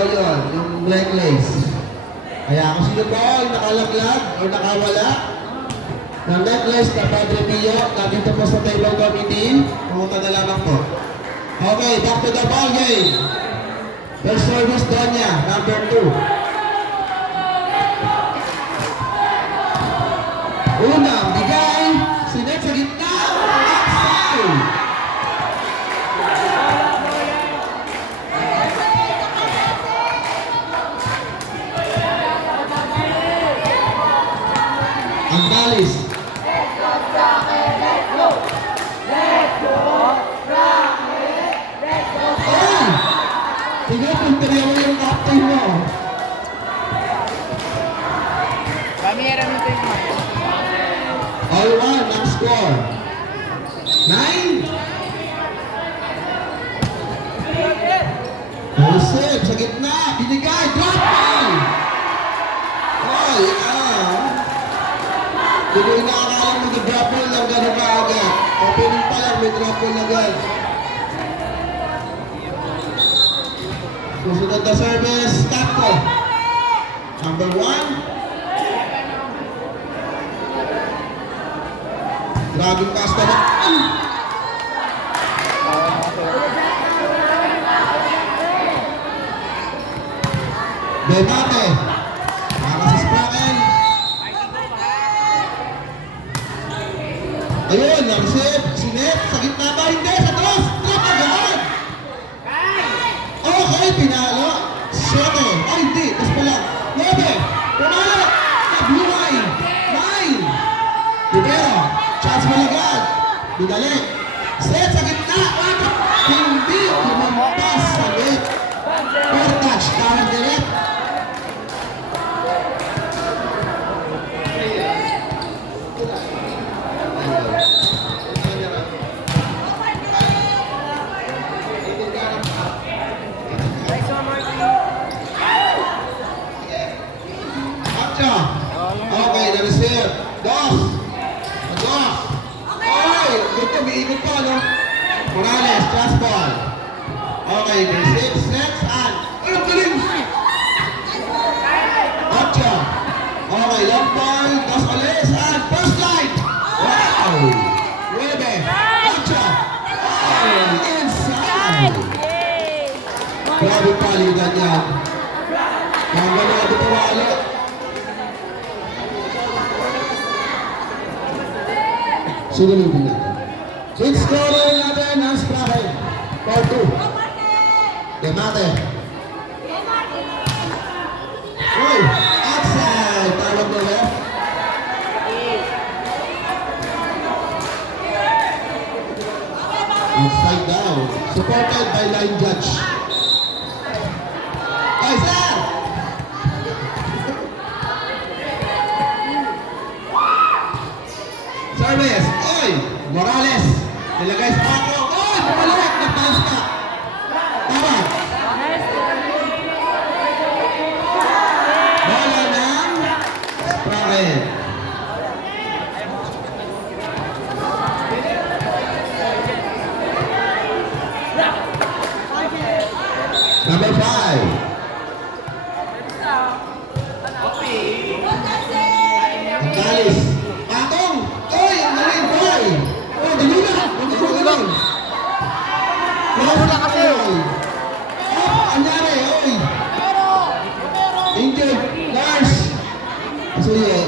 daw yun, yung necklace. Kaya kung sino po yung nakalaglag o nakawala ng necklace na Padre Pio, nandito po sa table committee, pumunta na lamang po. Okay, back to the ball game. First service Donya, number 2. Unang bigay, sinet sa gitna, outside. Ang dalis. Ay! Pinapunteriya mo yung captain mo. Kami ito yung mga. All one, ang score. 9. Joseph, sa gitna, binigay, drop ball! Ay, hindi ko inaakala mo drop ball lang gano'n ka agad. Opening pa lang, may drop ball agad. Susunod na service, Taco. Number 1. Grabing pass na ba? Benate. Para sa Spraken. Ayun, nagsip. Sinip. Sa gitna ba? Hindi. Sa dos. Drop agad. Okay, pinalo. 7. Ay, hindi. Das pala. 9. Pumalo. Blue line. 9. Libero. Chance malagad. Binalik. Set sa gitna. Hindi lumampas sa net. Per touch. Karen direct. Acha. Okay, na-receive. Dos. Dos. Okay, good to be ikot pa, no? Morales, just ball. Okay, receive, sets, and... Ay, ang galing! Acha. Okay, long ball. Dos ulit, and first line. Wow! Nueve. Acha. Oh, inside. Grabe palitan yan. Ang ganado pawalo. Sunulubin natin. Quick scorer natin ang Spraken. 4-2. Demate. Uy! Outside! Tawag mo left. Inside down. Supported by line judge. Ay, sir! Service. Oy! Morales. Nilagay sa ako. Oy! Pumalik. Nag-bounce ka. Tama. Bola ng Spraken. Number 5. Ang dalis. Patong! Oy! Ang galing! Boy! Oh, dali na! Dali lang! Wala kasi. Oh, anyari! Oy! Injured! Nurse! Sige.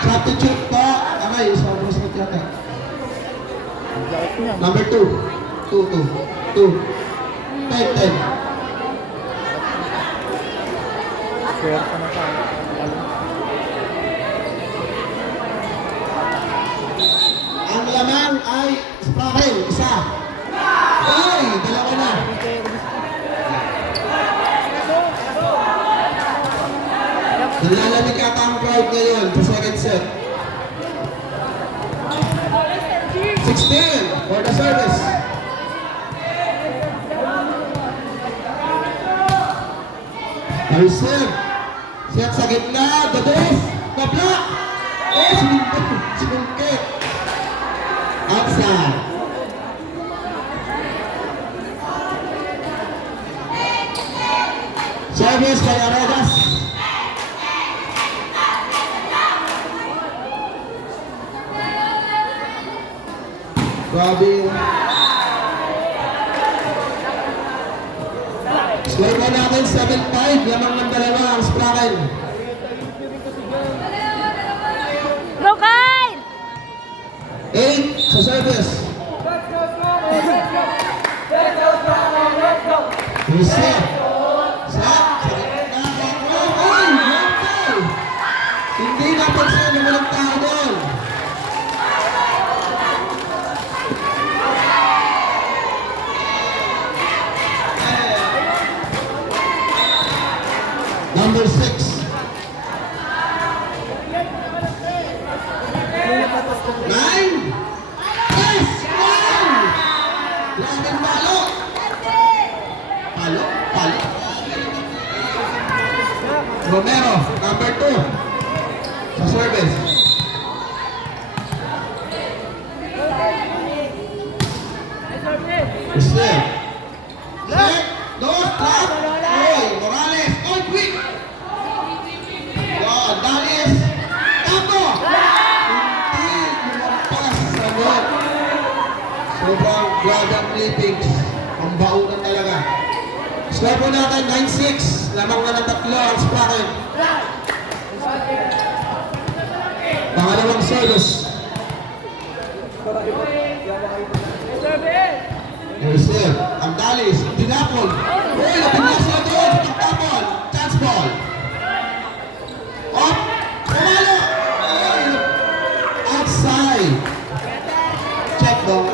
Substitute pa. Aray, sobrang sakit yata. Number 2. 2. 10. Share ka na tayo. Ang laman ay Spraken. Isa. Ay, dalawa na. Nalalamig ata ang crowd ngayon sa second set. 16 for the service. Receive. Set sa gitna. The best. The block. Oh, sinungkit. Outside. Service by Aregas. Grabe. Score na natin 7-5. Lamang ng dalawa ang Spraken. Go, Kyle! 8 sa service. Reset. Set. Sa gitna. Ay! Yoko! Hindi napansin na walang tao doon. Number 6. 9. Yes! Wow! Grabe palo. Palo. Palo. Romero, number 2. Sa service. Receive. Set. Dos. Trap. Oy, Morales. Oy, quick. Wow, Dalis. Tapo. Hindi lumampas sa net. Sobrang grabe ang clippings. Ang baunan talaga. Score po natin 9-6. Lamang na ng tatlo ang Spraken. Pangalawang service. Receive. Ang Dalis. Tinapol. Uy, napiglas na doon. Pagtapol. Chance ball. Up. Pumalo. Uy. Outside. Check ball.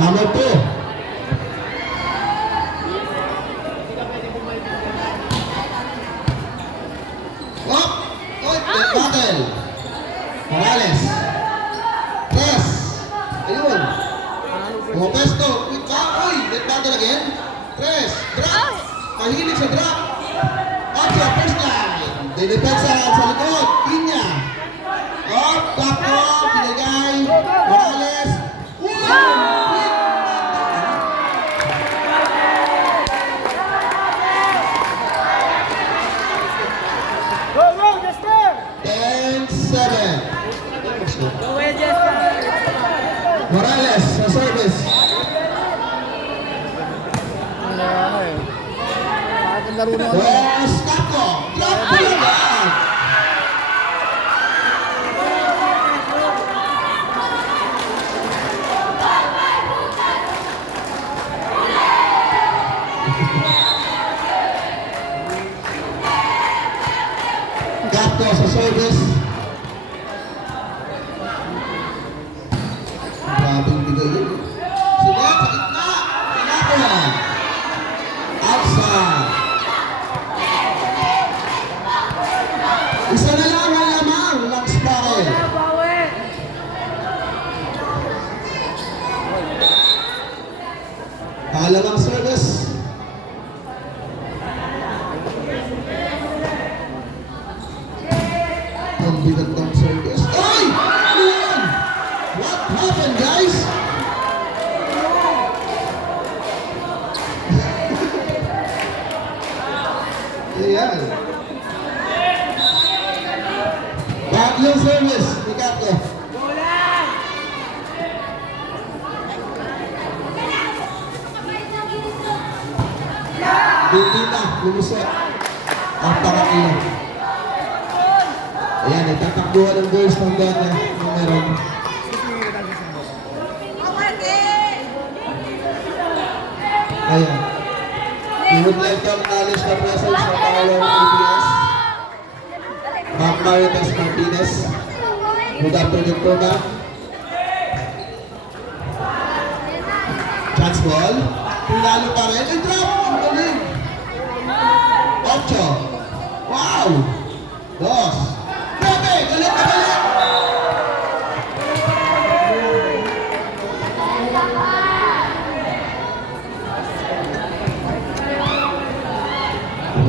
Number 2. Up! Oy, dead battle. Morales. Tres. Ayun. Pumapesto. Quick ka. Uy, dead battle again. Tres. Drop. Mahilig sa drop. Ocho, first line. Dinepensa sa likod. Pinya. Up, back up. Binigay. Morales. Uy! Quick. Go, go, Jester! 10-7. Go, Jester! Morales sa service. Bakit laro na Yes, Taco. Drop po lang. Gatto sa service. Grabing bigay yun. Sinet sa gitna. Pinapola. Outside. Isa na lang ang lamang ng Spraken. Pangalawang service. Ang bigat ng service. Ay! Ano yan? What happened, guys? Ayan. Batlong service. Bigat ko. Hindi na. Lumusot. Ang pangatlo. Ayan, itatakbuhan ng girls ng dati. Yung meron. Ayan. We would like to acknowledge the presence of our Lord ABS. Ma'am Marites Martinez. Good afternoon po, ma'am. Chance ball. Pinalo pa rin. Ay, drop! Ang galing. 8. Wow! 2. Grabe! Galit na galit!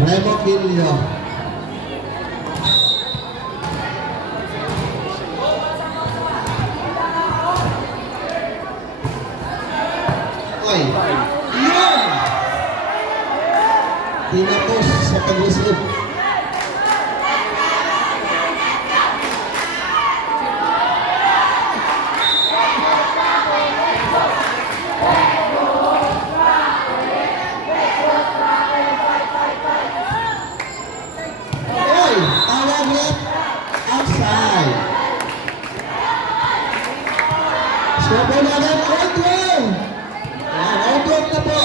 Remo Quilio. Oy, yun! Tinapos sa pag-receive. Oy, tawag ulit. Outside. Score po natin, all 12. Ayan, all 12 na po.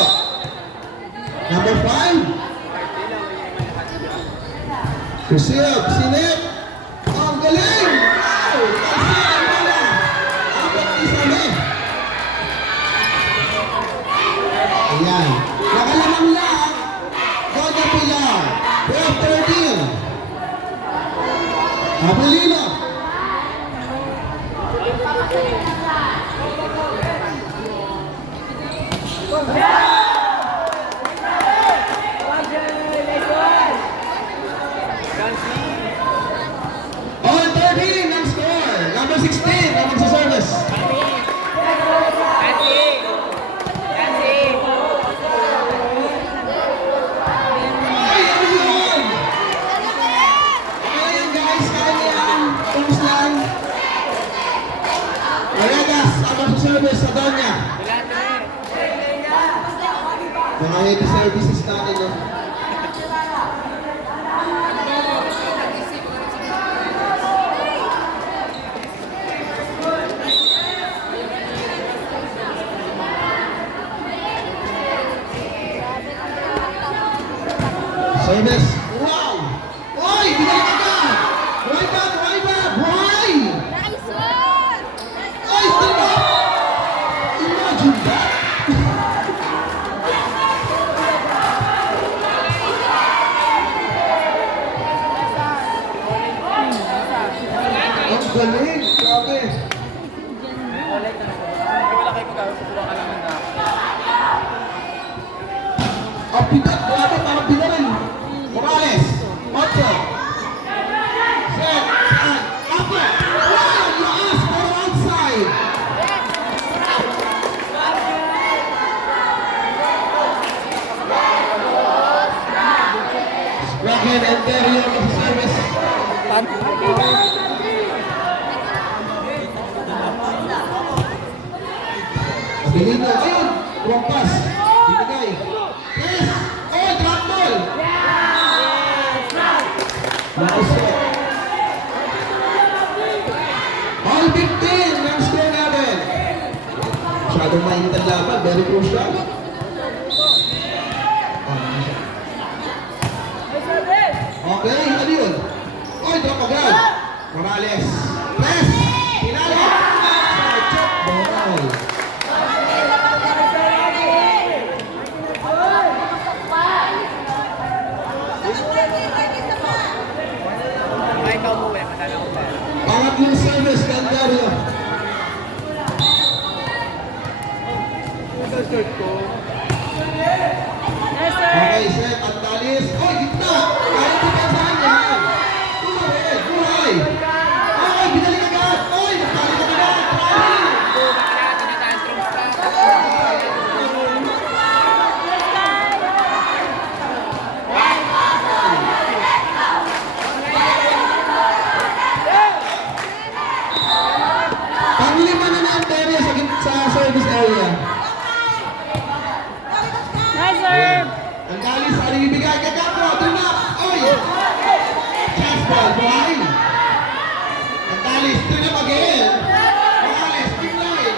Number 5. Receive, sinip. Ang galing! Wow! Kasi ang bola. Abot ni Sami. Ayan. Nakalamang lang. Goda Pilar. 12-13. Abelino. All 13 ang score. Number 16 ang magsaservice. Ay, ano yun? Okay yan guys, kaya yan. Tumus lang. Villegas ang magsaservice sa Donya. Mga heavy services natin yun. Service. Wow! Oy! Binalik agad! Right back! Right back! Why? Oy! Still up! Imagine that! Ang galing! Grabe! Ang bigat! Grabe! Parang binarin! Morales! Otto! Set! Set! Otto! Wow! Lakas! For outside! Spraken and Dario of service. Abilino, ayun! Kumpas! Binigay! Yes! Oh! Drop ball! Nice set! All 15 ng score natin! Masyadong mainit ang laban, very crucial. Okay, ano yun? Oy, drop agad! Morales! Press! Pinalo! Chop ball! Pangatlong service, Candario. Okay, set. Antalis. Oy, gitna! Kaya depensahan yan. Tumawid, buhay. Okay, binalik agad. Oy, nagtalit agad. Rally. Panglima na ang area sa service area. Nice serve! Ang galing sa ibibigay kay Capro. Turn up. Oy! Chance ball, buhay. Ang galing, turn up again. Morales, keep line.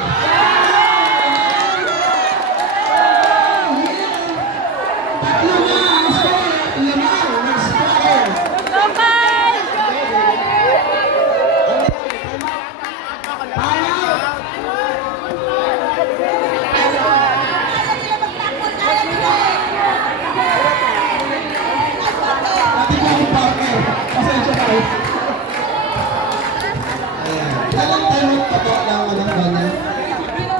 Tatlo na ang score. Lamang ng score. Go guys! Time out. Dati ko ang partner. Pasensya kayo. Ayan. Ilang time out pa po ng walang ganyan?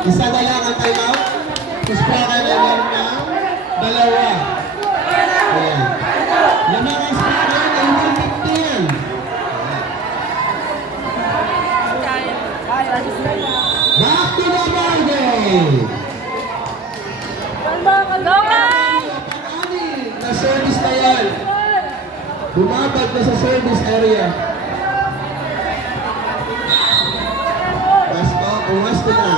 Isa na lang ang time out. Tapos pa kayo na lang ng dalawa. Ayan. Lamang ang sparring ay Will McNeil. Back to the ball game. Go, Kyle! Pang-ani na service na yan. Bumabag na sa service area. Pumasto na.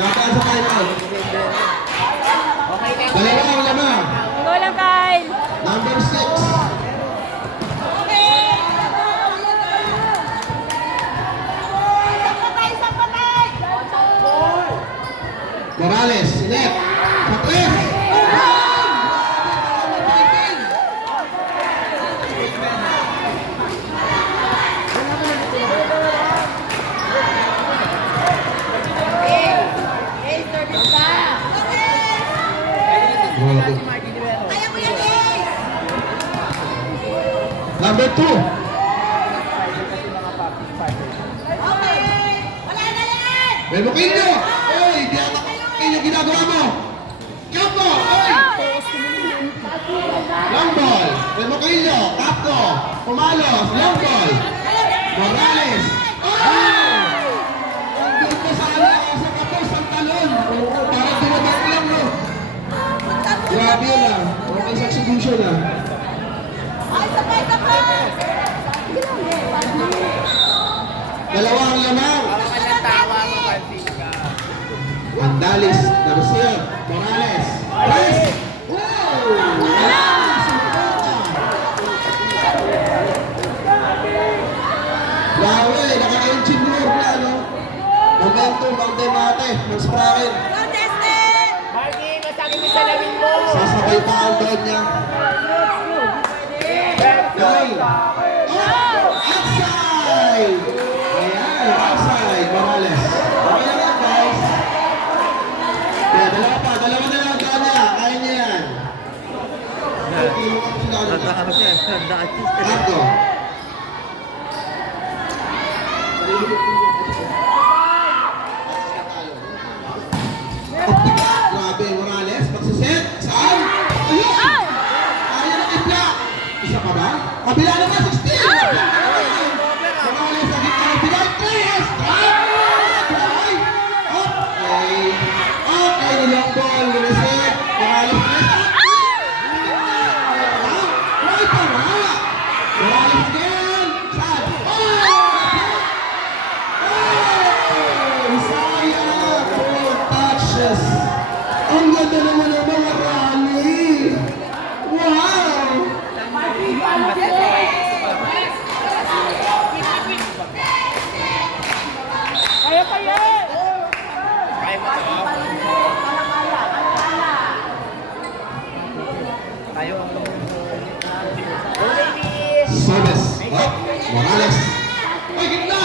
Nakaan sa timeout. Dalawa ang lamang. Go lang, Kyle! Number 6. Morales, net. Sa 3. Number 2. Memo Quino! Oy, di atak yung ginagawa mo! Kapo! Oy! Long ball! Memo Quino! Kapo! Pumalos! Long ball! Morales! Oh! Ang dito sana sa kapos ang talon! Para dumabak lang, no? Grabe yun ah! Okay sa execution ah! Dalawa ang lamang! Andalis, Narusir, Morales, Press! Grabe, nakakain chinur na, no? Momentum, mountain natin, ng sparring. Marky, masakit yung salamin mo! Sasabay pa ang doon niya. Nine. Oh! Outside! Ayan, outside, Morales. Okay na lang, guys. Yeah, dalawa pa, dalawa na lang doon niya. Kaya niya yan. Takto. Grabe, Morales. Magsiset. Saan? Ayun! Kaya na kipla. Isa pa ba? Kabila naman, 16! Morales sa gitna ng Pinay. 3! Strike! Okay. Okay, nilang ball. Reset. Morales reset. Right pa ba? Morales again. Saan? Sayang! 4 touches. Ang ganda naman ng mga rally. Wow! Kaya, kaya! Tayo ang Sobes. Oh, Morales. Ay, gitna!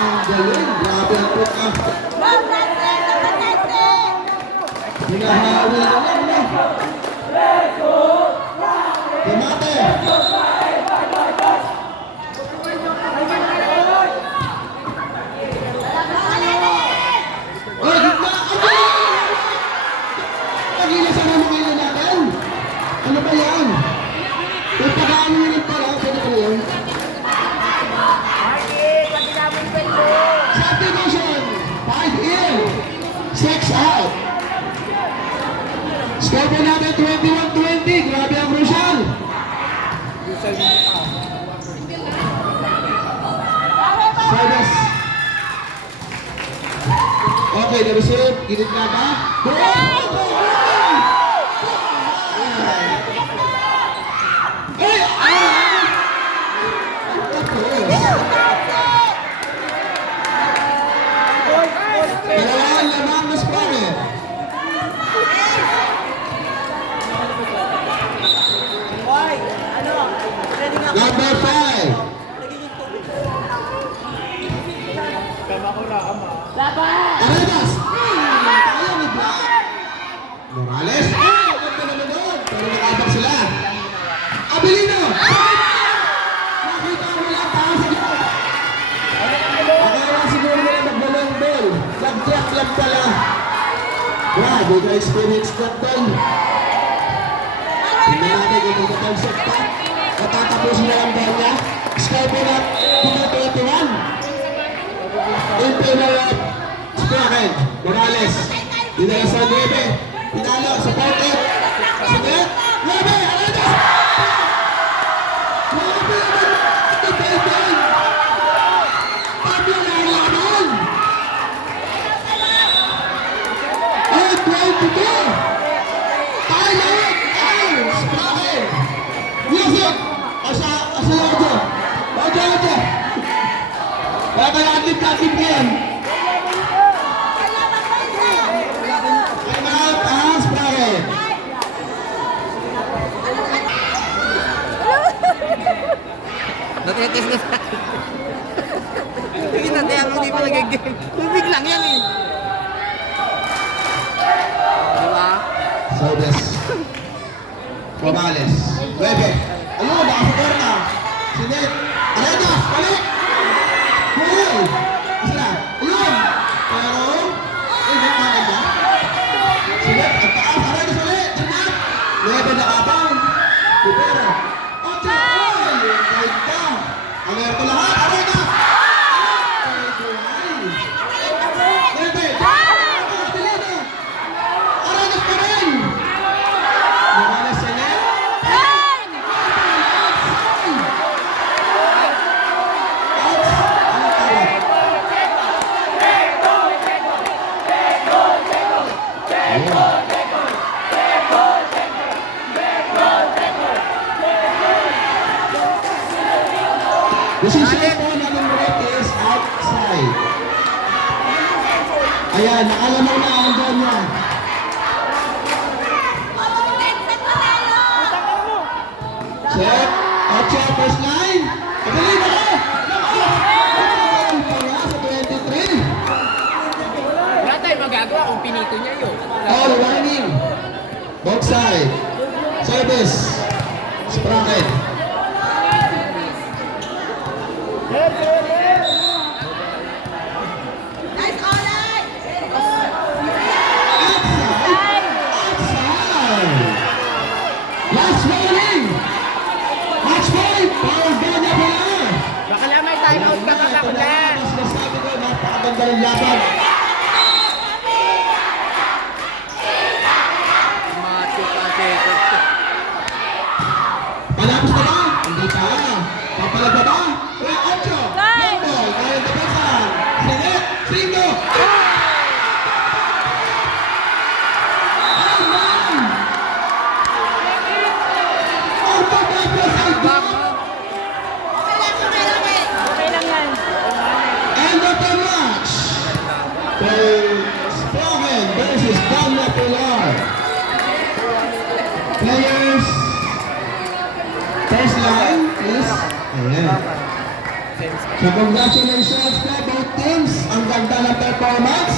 Ang galing. Grabe ang put ah. Hinahawi na lang, no? Timate. Ay, gitna! Pag-ilasan mo kayo natin. Ano ba yan? Kung pag-ano yun yung pala, pwede ko yun. Marky, kabila mo yung pelo! Subdivision, 5 in, 6 out. Score po natin 21-20. Grabe ang crucial. Service. Okay, na-receive. Ginit na ba? Ay! Dalawang lamang na sparring. Hoy! Ano? Ready nga Number 5. Arenas! Ayaw ni Black! Morales! Ay! Ang ganda naman doon! Pero nakabak sila! Abilino! Nakita mo lang tao sa gitna! lang pala. Grabe ka experience na doon. Hindi natin kung magkakansok pa. Matatapusin na lang ba niya? Sky po na 221. In favor of Spraken, Morales. Dinala sa 9. Pinalo sa 48. Sige. 9. Arandas! Grabe naman! Ipelben! Pablo na ang laban! 8-22! Thailand! Ay! Spraken! Music! Asa Ojo! Ojo! Kaya atlet ka yan! Time out ang Spraken! Natitis na sa akin. Hindi natin ako hindi pa nag-game. Tubig lang yan eh. Diba? Sobres. Morales. Bebe. Ayun, nakasapor na. Sinet. Arenas, balik! Goal! Isa na. Ayun! Pero, init na kanya. Sinet, ang taas. Arenas ulit. Sinet. Bebe nakabang. Pero, Ocho. Ay! Kahit ka. Alerto lahat. Arenas! Bebe. Abilido. Arenas pa rin. Morales sa net. Decision po na ng ref is outside. Ayan, nakalaman na ang doon niya. Check. Ocho, first line. Pagaling ako. Nako! Ang panga sa 23. Wala tayong magagawa kung pinito niya yun. All running. Both side. Service. Spraken. Outside. Outside. Last warning. Match point. Power down niya pala. Baka lang may time out ka Ito kapag na, mas nasabi ko, napakaganda ng laban. Macho kasi. Palapos na ba? Hindi pa. Papalag na ba? Kaya Ocho. Guys! Long ball. Kaya depensan. Sinet. Singo. Ayan! Autobapos ay goal. Okay lang yan. End of the match. Spraken versus Donna Pilar. Players. First line is... Ayan. So congratulations po both teams. Ang ganda ng performance.